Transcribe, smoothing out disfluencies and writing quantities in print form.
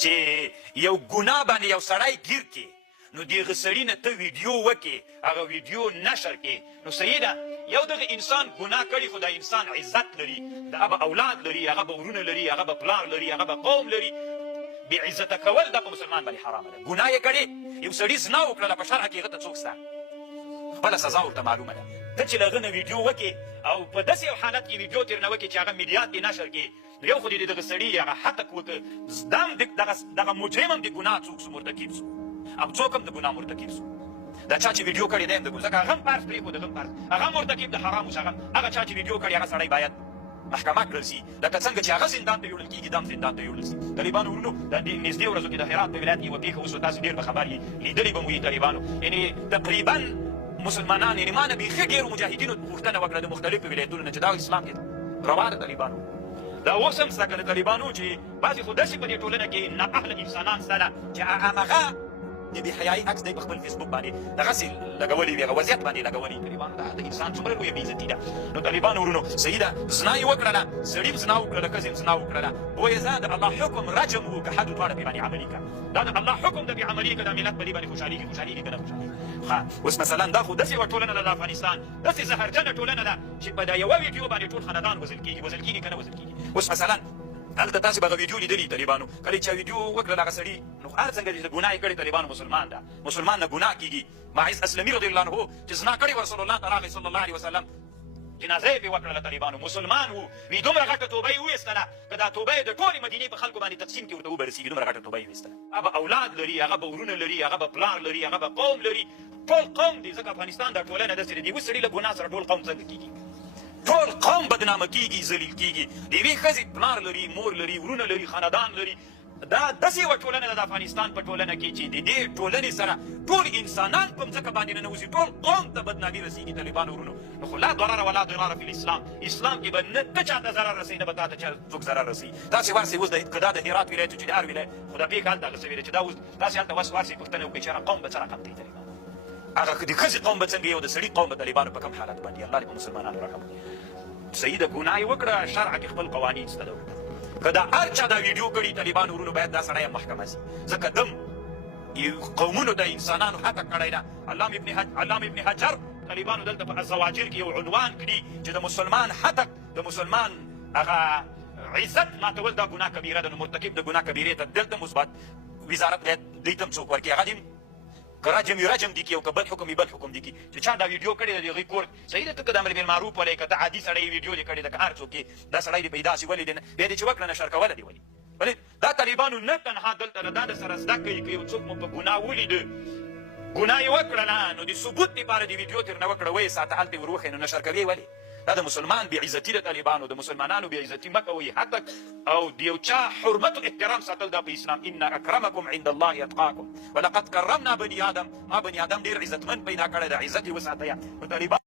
چې یو ګناه باندې یو سړی ګیر کړي نو د هغه سړي نه ته ویډیو وکړې هغه ویډیو نشر کړې نو صحیح ده یو دغه انسان ګناه کړي خو دا انسان عزت لري د هغه اولاد لري هغه به ورونه لري هغه به پلار لري هغه به قوم لري بې عزته کول دا په مسلمان باندې حرامه ده ګناه یې کړې یو سړي زنا وکړله په شرع کې هغه ته څوک شته خپله سزا ورته معلومه ده ته چې له هغه نه ویډیو وکړې او په داسې یو حالت کې ویډیو تېر نه وکړې چې هغه میډیا کې نشر کړې نو یو خو دې دغه سړي هغه حقق وکړه دا هم دغه مجرم هم د ګناه څوک سو مرتکب سو او څوک هم د ګناه مرتکب سو دا چا چې ویډیو کړی دی هم د ګناه ځکه هغه هم فرض پرېښود هغه هم فرض هغه مرتکب د حرامو شو هغه چا چې ویډیو کړی هغه سړی باید محکمه کړل سي لکه څنګه چې هغه زندان ته یوړل کېږي دا هم زندان ته یوړل سي طالبانو ورونو د نږدې ورځو کې د هرات په ولایت کې یوه پېښه وسوه تاسو ډېر به خبر یې لیدلې به مو وي طالبانو یعنې تقریبا مسلمانان یعنې ما نه بیخي ډېرو مجاهدینو پوښتنه وکړه د مختلفو ولایتونو نه چې دا اسلام کې روا ده طالبانو دا اوس هم شته که د طالبانو چې بعضې خو داسې په دې ټولنه کې نااهله انسانان شته ده چې همغه د بې حیایي عکس دی په خپل فیسبوک باندې دغسې لګولی وي هغه وضعیت باندې لګولی طالبانو دا د انسان څومره لویه بېعزتي ده نو طالبانو ورونو صحیح ده زنا یې وکړله سړي هم زنا وکړله ښځې هم زنا وکړله بویه زه د الله حکم رجم و که حدو دواړه پرې باندې عملي کړه دا د الله حکم د بې عملي که دا ملت په دې باندې خوشحالېږي که نه خوشحالېږي اوس مثلا دا خو داسې یوه ټولنه ده د افغانستان داسې زهرجنه ټولنه ده چې په دا یوه ویډیو باندې ټول خاندان وژل کېږي که نه وژل کېږي اوس مثلا هلته تاسې به هغه ویډیو لیدلي طالبانو کله چې ویډیو وکړل هغه سړي نو هر څنګه چې ګناه یې کړې طالبانو مسلمان ده مسلمان نه ګناه کېږي معیز اسلمي رضی الله عنه چې زنا کړې رسول الله ته راغی صلی الله علیه وسلم جنازه یې پرې وکړله طالبانو مسلمان و وي دومره غټه توبه یې وویستله که دا توبه یې د ټولې مدینې په خلکو باندې تقسیم کړي ورته وبرسېږي دومره غټه توبه یې ویستله هغه به اولاد لري هغه به ورونه لري هغه به پلار لري هغه به قوم لري ټول قوم دی ځکه افغانستان دا ټولنه داسې ده د یوه سړي له ګناه سره ټول قوم څنګه کېږي ټول قوم بدنامه کېږي ذلیل کېږي د یوې ښځې پلار لري مور لري ورونه لري خاندان لري دا داسې یوه ټولنه ده د افغانستان په ټولنه کې چې د دې ټولنې سره ټول انسانان په مځکه باندې ننوځي ټول قوم ته بدنامي رسېږي طالبانو ورونو نو خو لا ضرر ولا ضرار فی الاسلام اسلام کې به نه ته چا ته ضرر رسوي نه به تا ته چا څوک ضرر رسوي تاسې ورسئ اوس که دا د هرات ولایت چې د هر ولایت خو دا پېښه هلته هغه شوې ده چې دا اوس تاسې هلته ورسئ پوښتنه وکړئ چې هغه قوم به څه رقم کوي طالبان هغه د ښځې قوم به څنګه یو د سړي قوم به طالبانو په کوم حالت باندې الله دې په مسلمانانو رحم وکړي صحیح ده ګناه یې وکړه شرع کې خپل قوانین شته ده که دا هر چا دا ویډیو کړي طالبانو ورونو باید دا سړی هم محکمه شي ځکه دم قومونو د انسانانو حقه کړی ده علامه ابن حجر طالبانو دلته په الزواجر کې یو عنوان کړي چې د مسلمان حقق د مسلمان هغه عزت ماتول دا ګناه کبیره ده نو مرتکب د ګناه کبیرې ته دلته مثبت وزارت باید دوی ته هم څوک ورکړي هغه که رجم یې رجم دي کړي او که بل حکم یې بل حکم دي کړي چې چا دا ویډیو کړې ده د هغوی کور صحیح ده ته که د امر بالمعروف ولې که ته عادي سړی ویډیو دې کړې ده که هر څوک یې دا سړی دې پیدا شي ولې دې بیا دې چې وکړه نشر کوله دې ولې ولې دا طالبانو نه تنها دلته دا د سره زده کوي که یو څوک مو په ګناه ولیده ګناه یې وکړله نو د ثبوت دپاره د ویډیو ترې نه وکړه ویې ساته هلته یې ور وښیې نو نشر کوې ولې دا د مسلمان بېعزتي د طالبانو د مسلمانانو بېعزتي مه کوئ حتک او د یو چا حرمت و احترام ساتل دا په اسلام ان اکرمکم عند الله اتقاکم ولقد کرمنا بني آدم ما بني آدم ډېر عزتمن پیدا کړی د عزت یې وساتئ